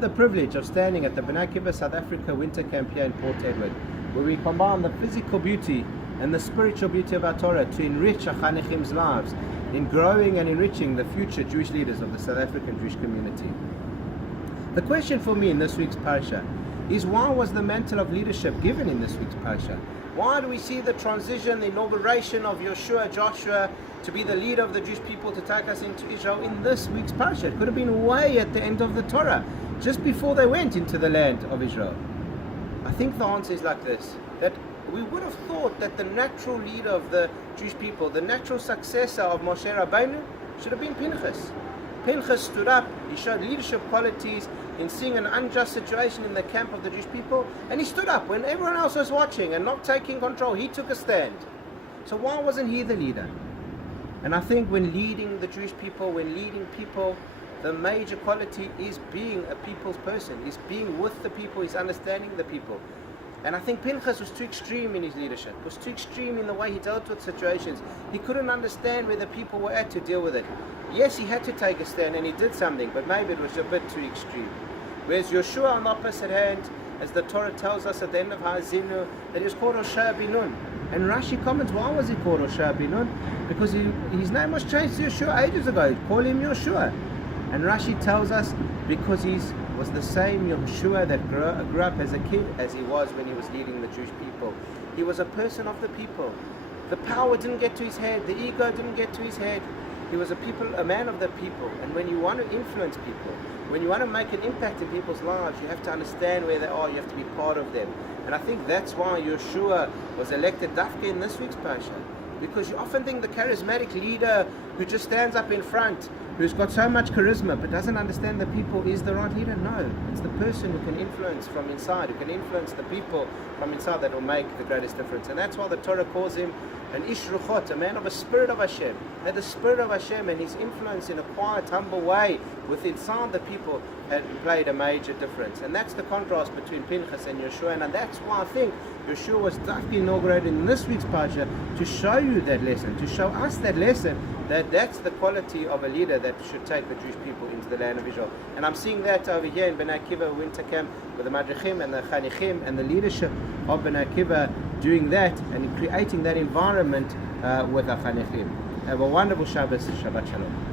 The privilege of standing at the B'nai Akiva South Africa Winter Camp here in Port Edward, where we combine the physical beauty and the spiritual beauty of our Torah to enrich our Chanechim's lives in growing and enriching the future Jewish leaders of the South African Jewish community. The question for me in this week's Parsha is, why was the mantle of leadership given in this week's Parsha? Why do we see the transition, the inauguration of Joshua to be the leader of the Jewish people to take us into Israel in this week's Parsha? It could have been way at the end of the Torah, just before they went into the land of Israel. I think the answer is like this, that we would have thought that the natural leader of the Jewish people, the natural successor of Moshe Rabbeinu, should have been Pinchas. Pinchas stood up, he showed leadership qualities in seeing an unjust situation in the camp of the Jewish people, and he stood up when everyone else was watching and not taking control. He took a stand. So why wasn't he the leader? And I think when leading the Jewish people, when leading people, the major quality is being a people's person, is being with the people, is understanding the people. And I think Pinchas was too extreme in his leadership, was too extreme in the way he dealt with situations. He couldn't understand where the people were at to deal with it. Yes, he had to take a stand and he did something, but maybe it was a bit too extreme. Whereas Yeshua on the opposite hand, as the Torah tells us at the end of Ha'azinu, that he was called Hoshea bin Nun. And Rashi comments, why was he called Hoshea bin Nun? Because his name was changed to Yeshua ages ago. Call him Yeshua. And Rashi tells us because he was the same Yeshua that grew up as a kid as he was when he was leading the Jewish people. He was a person of the people. The power didn't get to his head. The ego didn't get to his head. He was a man of the people. And when you want to influence people, when you want to make an impact in people's lives, you have to understand where they are. You have to be part of them. And I think that's why Yeshua was elected Dafke in this week's Parsha. Because you often think the charismatic leader who just stands up in front, who's got so much charisma but doesn't understand the people, is the right leader. No, it's the person who can influence from inside, who can influence the people from inside, that will make the greatest difference. And that's why the Torah calls him an Ish Ruchot, a man of a spirit of Hashem. That the spirit of Hashem and his influence in a quiet, humble way with inside the people had played a major difference. And that's the contrast between Pinchas and Yeshua. And that's why I think Yeshua was inaugurated in this week's Parsha to show you that lesson, to show us that lesson, that that's the quality of a leader that should take the Jewish people into the land of Israel. And I'm seeing that over here in B'nai Akiva Winter Camp with the Mizrachi and the Chanichim and the leadership of B'nai Akiva doing that and creating that environment with our Chanichim. Have a wonderful Shabbat Shalom.